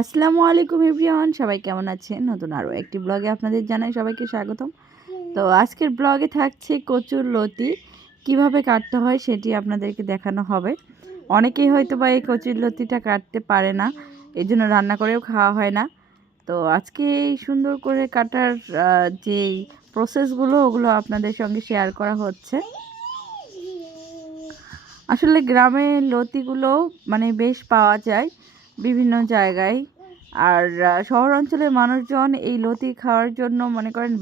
আসসালামু আলাইকুম এভরিওয়ান, সবাই কেমন আছেন? নতুন আরও একটি ব্লগে আপনাদের জানাই সবাইকে স্বাগতম। তো আজকের ব্লগে থাকছে কচুর লতি কিভাবে কাটতে হয় সেটি আপনাদেরকে দেখানো হবে। অনেকেই হয়তো বা এই কচুর লতিটা কাটতে পারে না, এই জন্য রান্না করেও খাওয়া হয় না। তো আজকে এই সুন্দর করে কাটার যেই প্রসেসগুলো ওগুলো আপনাদের সঙ্গে শেয়ার করা হচ্ছে। আসলে গ্রামে লতিগুলো মানে বেশ পাওয়া যায় বিভিন্ন জায়গায়। আর শহর অঞ্চলের মানুষজন এই লতি খাওয়ার জন্য মনে করেন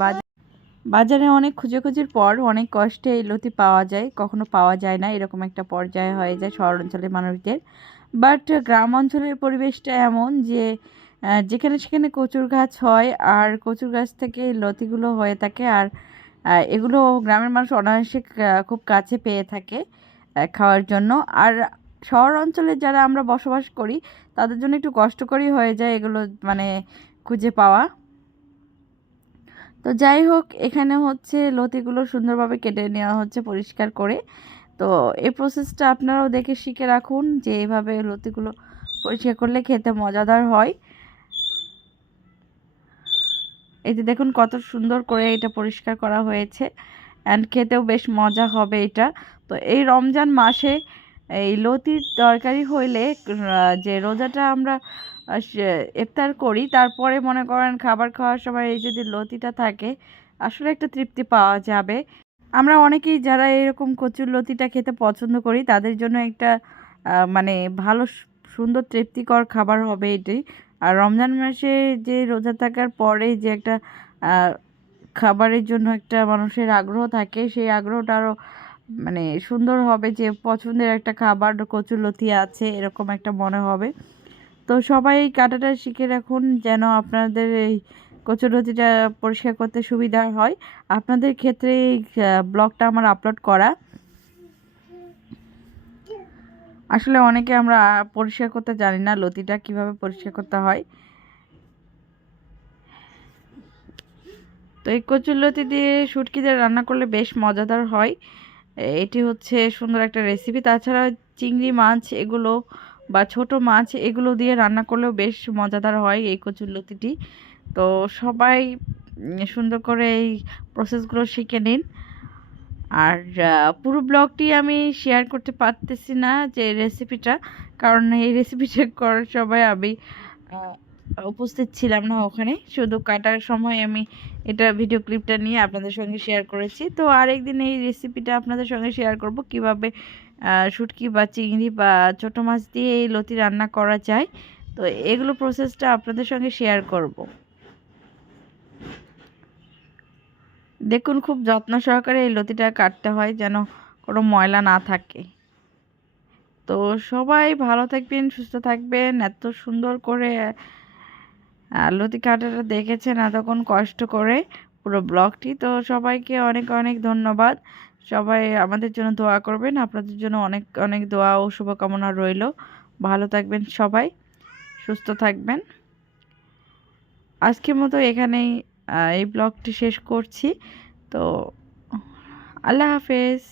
বাজারে অনেক খুঁজেখুঁজির পর অনেক কষ্টে এই লতি পাওয়া যায়, কখনো পাওয়া যায় না, এরকম একটা পর্যায়ে হয়ে যায় শহর অঞ্চলের মানুষদের। বাট গ্রাম অঞ্চলের পরিবেশটা এমন যে যেখানে সেখানে কচুর গাছ হয়, আর কচুর গাছ থেকে এই লতিগুলো হয়ে থাকে। আর এগুলো গ্রামের মানুষ অনায়াসে খুব কাছে পেয়ে থাকে খাওয়ার জন্য। আর শহর অঞ্চলে যারা আমরা বসবাস করি তাদের জন্য একটু কষ্টকরই হয়ে যায় এগুলো মানে খুঁজে পাওয়া। তো যাই হোক, এখানে হচ্ছে লতিগুলো সুন্দরভাবে কেটে নেওয়া হচ্ছে পরিষ্কার করে। তো এই প্রসেসটা আপনারাও দেখে শিখে রাখুন যে এইভাবে লতিগুলো পরিষ্কার করলে খেতে মজাদার হয়। এই যে দেখুন কত সুন্দর করে এটা পরিষ্কার করা হয়েছে, অ্যান্ড খেতেও বেশ মজা হবে এটা। তো এই রমজান মাসে এই লতির তরকারি হইলে যে রোজাটা আমরা ইফতার করি, তারপরে মনে করেন খাবার খাওয়ার সময় এই যদি লতিটা থাকে আসলে একটা তৃপ্তি পাওয়া যাবে। আমরা অনেকেই যারা এরকম কচুর লতিটা খেতে পছন্দ করি তাদের জন্য একটা মানে ভালো সুন্দর তৃপ্তিকর খাবার হবে এটি। আর রমজান মাসে যে রোজা থাকার পরে যে একটা আহ, খাবারের জন্য একটা মানুষের আগ্রহ থাকে, সেই আগ্রহটা আরও মানে সুন্দর হবে যে পছন্দের একটা খাবার কচুরলতি আছে এরকম একটা মনে হবে। তো সবাই কাটাটা শিখে রাখুন যেন আপনাদের এই কচুরলতিটা পরিষ্কার করতে সুবিধা হয়। আপনাদের ক্ষেত্রে এই ব্লগটা আমার আপলোড করা। আসলে অনেকে আমরা পরিষ্কার করতে জানি না লতিটা কিভাবে পরিষ্কার করতে হয়। তো এই কচুরলতি দিয়ে শুটকি দিয়ে রান্না করলে বেশ মজাদার হয়। এটি হচ্ছে সুন্দর একটা রেসিপি। তাছাড়া চিংড়ি মাছ এগুলো বা ছোট মাছ এগুলো দিয়ে রান্না করলেও বেশ মজাদার হয় এই কচুরলতিটি। তো সবাই সুন্দর করে এই প্রসেসগুলো শিখে নিন। আর পুরো ব্লগটি আমি শেয়ার করতে পারতেছি না যে রেসিপিটা, কারণ এই রেসিপিটা করার সময় আমি আহ, উপস্থিত ছিলাম না ওখানে। শুধু কাটার সময় আমি এটা ভিডিও ক্লিপটা নিয়ে আপনাদের সঙ্গে শেয়ার করেছি। তো আরেকদিন এই রেসিপিটা আপনাদের সঙ্গে শেয়ার করব কিভাবে শুটকি বা চিংড়ি বা ছোটো মাছ দিয়ে এই লতি রান্না করা যায়। তো এগুলো প্রসেসটা আপনাদের সঙ্গে শেয়ার করব। দেখুন খুব যত্ন সহকারে এই লতিটা কাটতে হয় যেন কোনো ময়লা না থাকে। তো সবাই ভালো থাকবেন, সুস্থ থাকবেন। এত সুন্দর করে লতি কাটাটা দেখেছেন এতক্ষণ কষ্ট করে পুরো ব্লগটি। তো সবাইকে অনেক অনেক ধন্যবাদ। সবাই আমাদের জন্য দোয়া করবেন, আপনাদের জন্য অনেক অনেক দোয়া ও শুভকামনা রইল। ভালো থাকবেন সবাই, সুস্থ থাকবেন। আজকের মতো এখানেই এই ব্লগটি শেষ করছি। তো আল্লাহ হাফেজ।